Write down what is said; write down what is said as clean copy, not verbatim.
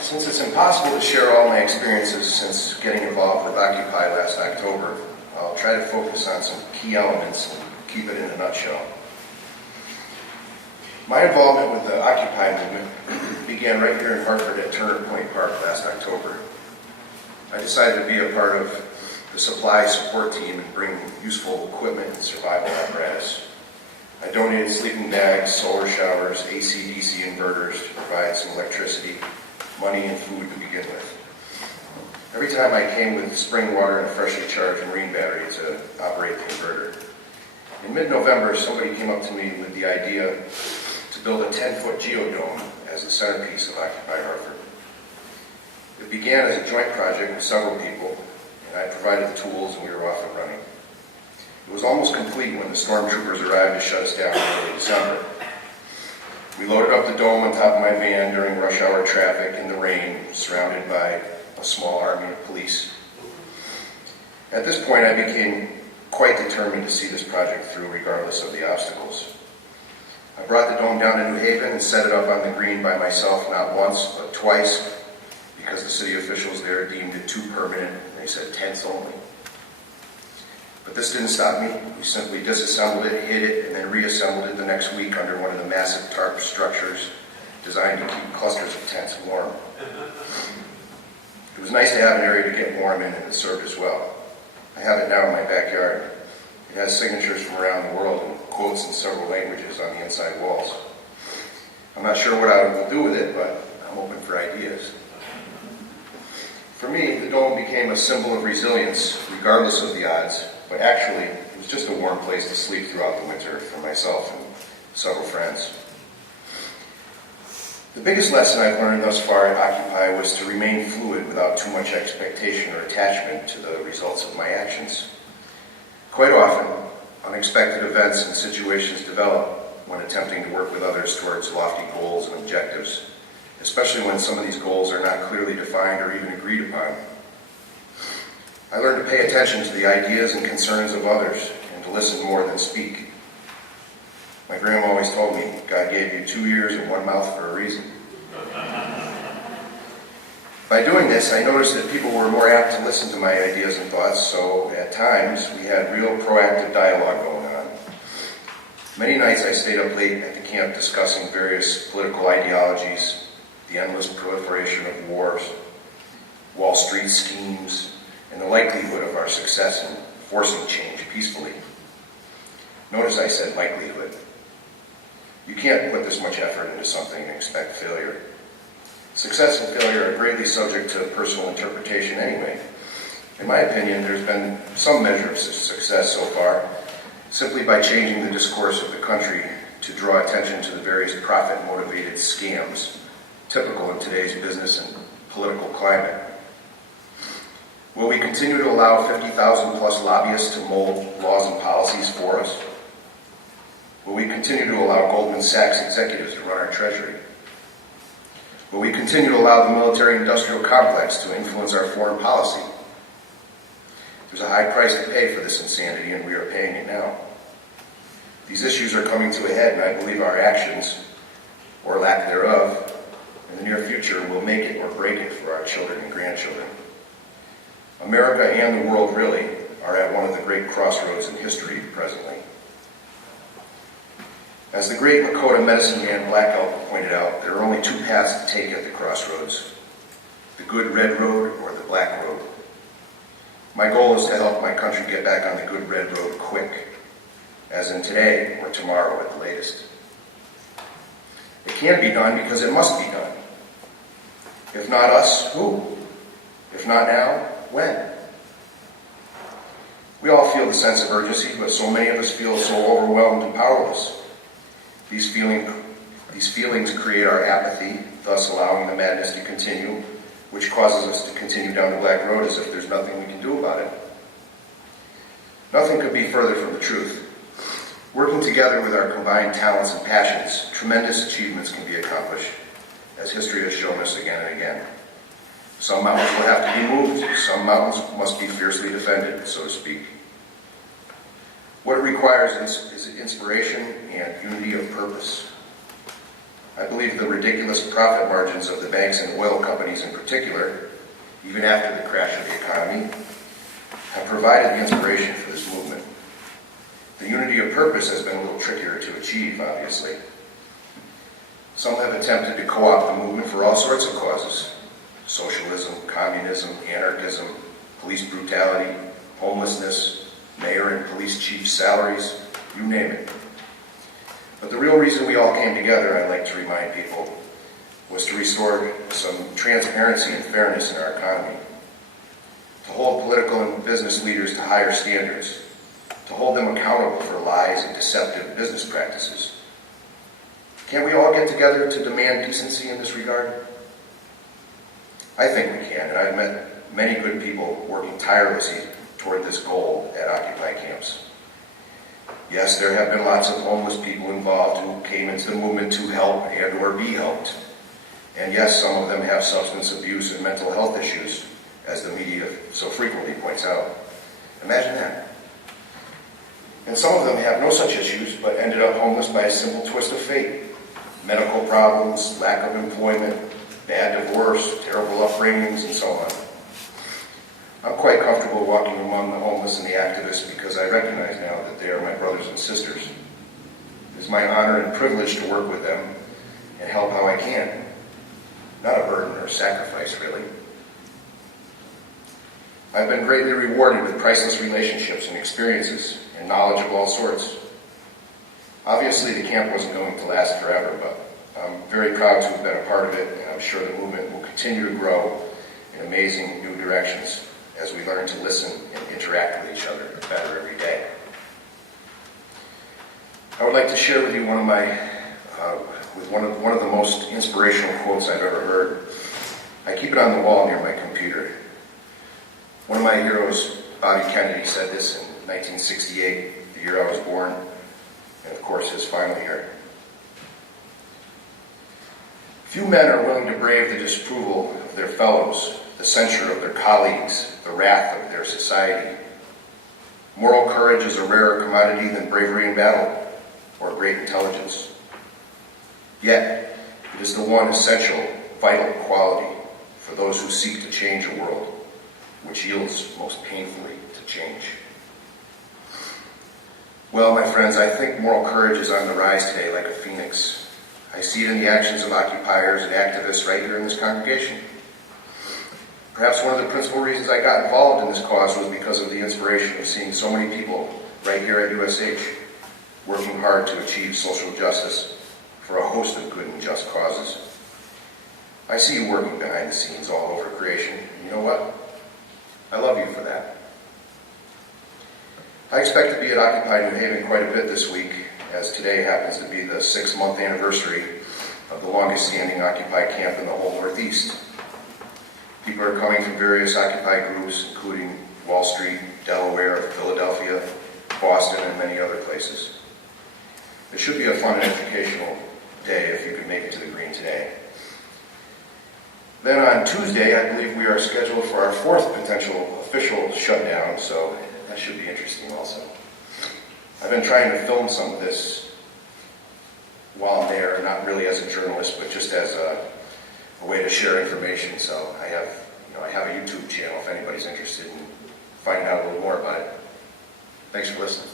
Since it's impossible to share all my experiences since getting involved with Occupy last October, I'll try to focus on some key elements and keep it in a nutshell. My involvement with the Occupy movement began right here in Hartford at Turner Point Park last October. I decided to be a part of the supply support team and bring useful equipment and survival apparatus. I donated sleeping bags, solar showers, AC/DC inverters to provide some electricity, money, and food to begin with. Every time I came with spring water and a freshly charged marine battery to operate the inverter. In mid-November, somebody came up to me with the idea to build a 10-foot geodome as the centerpiece of Occupy Hartford. It began as a joint project with several people, and I provided the tools and we were off and running. It was almost complete when the stormtroopers arrived to shut us down in early December. We loaded up the dome on top of my van during rush hour traffic in the rain, surrounded by a small army of police. At this point, I became quite determined to see this project through regardless of the obstacles. I brought the dome down to New Haven and set it up on the green by myself not once, but twice, because the city officials there deemed it too permanent, and they said tents only. But this didn't stop me. We simply disassembled it, hid it, and then reassembled it the next week under one of the massive tarp structures designed to keep clusters of tents warm. It was nice to have an area to get warm in, and it served as well. I have it now in my backyard. It has signatures from around the world and quotes in several languages on the inside walls. I'm not sure what I will do with it, but I'm open for ideas. For me, the dome became a symbol of resilience, regardless of the odds, but actually, it was just a warm place to sleep throughout the winter for myself and several friends. The biggest lesson I've learned thus far at Occupy was to remain fluid without too much expectation or attachment to the results of my actions. Quite often, unexpected events and situations develop when attempting to work with others towards lofty goals and objectives, especially when some of these goals are not clearly defined or even agreed upon. I learned to pay attention to the ideas and concerns of others and to listen more than speak. My grandma always told me, God gave you 2 ears and 1 mouth for a reason. By doing this, I noticed that people were more apt to listen to my ideas and thoughts, so at times we had real proactive dialogue going on. Many nights I stayed up late at the camp discussing various political ideologies, the endless proliferation of wars, Wall Street schemes, and the likelihood of our success in forcing change peacefully. Notice I said likelihood. You can't put this much effort into something and expect failure. Success and failure are greatly subject to personal interpretation anyway. In my opinion, there's been some measure of success so far, simply by changing the discourse of the country to draw attention to the various profit-motivated scams typical in today's business and political climate. Will we continue to allow 50,000 plus lobbyists to mold laws and policies for us? Will we continue to allow Goldman Sachs executives to run our treasury? Will we continue to allow the military-industrial complex to influence our foreign policy? There's a high price to pay for this insanity, and we are paying it now. These issues are coming to a head, and I believe our actions, or lack thereof, in the near future will make it or break it for our children and grandchildren. America and the world really are at one of the great crossroads in history presently. As the great Lakota medicine man Black Elk pointed out, there are only 2 paths to take at the crossroads, the good red road or the black road. My goal is to help my country get back on the good red road quick, as in today or tomorrow at the latest. It can be done because it must be done. If not us, who? If not now, when? We all feel the sense of urgency, but so many of us feel so overwhelmed and powerless. These feelings create our apathy, thus allowing the madness to continue, which causes us to continue down the black road as if there's nothing we can do about it. Nothing could be further from the truth. Working together with our combined talents and passions, tremendous achievements can be accomplished, as history has shown us again and again. Some mountains will have to be moved, some mountains must be fiercely defended, so to speak. What it requires is inspiration and unity of purpose. I believe the ridiculous profit margins of the banks and oil companies in particular, even after the crash of the economy, have provided the inspiration for this movement. The unity of purpose has been a little trickier to achieve, obviously. Some have attempted to co-opt the movement for all sorts of causes: socialism, communism, anarchism, police brutality, homelessness, mayor and police chief salaries, you name it. But the real reason we all came together, I'd like to remind people, was to restore some transparency and fairness in our economy, to hold political and business leaders to higher standards, to hold them accountable for lies and deceptive business practices. Can't we all get together to demand decency in this regard? I think we can, and I've met many good people working tirelessly toward this goal at Occupy camps. Yes, there have been lots of homeless people involved who came into the movement to help and or be helped. And yes, some of them have substance abuse and mental health issues, as the media so frequently points out. Imagine that. And some of them have no such issues, but ended up homeless by a simple twist of fate. Medical problems, lack of employment, bad divorce, terrible upbringings, and so on. I'm quite comfortable walking among the homeless and the activists because I recognize now that they are my brothers and sisters. It is my honor and privilege to work with them and help how I can. Not a burden or a sacrifice, really. I've been greatly rewarded with priceless relationships and experiences and knowledge of all sorts. Obviously, the camp wasn't going to last forever, but I'm very proud to have been a part of it, and I'm sure the movement will continue to grow in amazing new directions as we learn to listen and interact with each other better every day. I would like to share with you one of the most inspirational quotes I've ever heard. I keep it on the wall near my computer. One of my heroes, Bobby Kennedy, said this in 1968, the year I was born, and of course is finally here. Few men are willing to brave the disapproval of their fellows, the censure of their colleagues, the wrath of their society. Moral courage is a rarer commodity than bravery in battle or great intelligence. Yet, it is the one essential, vital quality for those who seek to change a world which yields most painfully to change. Well, my friends, I think moral courage is on the rise today like a phoenix. I see it in the actions of occupiers and activists right here in this congregation. Perhaps one of the principal reasons I got involved in this cause was because of the inspiration of seeing so many people right here at USH working hard to achieve social justice for a host of good and just causes. I see you working behind the scenes all over creation, and you know what? I love you for that. I expect to be at Occupy New Haven quite a bit this week, as today happens to be the 6-month anniversary of the longest standing Occupy camp in the whole Northeast. People are coming from various Occupy groups, including Wall Street, Delaware, Philadelphia, Boston, and many other places. It should be a fun and educational day if you could make it to the Green today. Then on Tuesday, I believe we are scheduled for our 4th potential official shutdown, so that should be interesting also. I've been trying to film some of this while I'm there, not really as a journalist, but just as a way to share information. So I have a YouTube channel if anybody's interested in finding out a little more about it. Thanks for listening.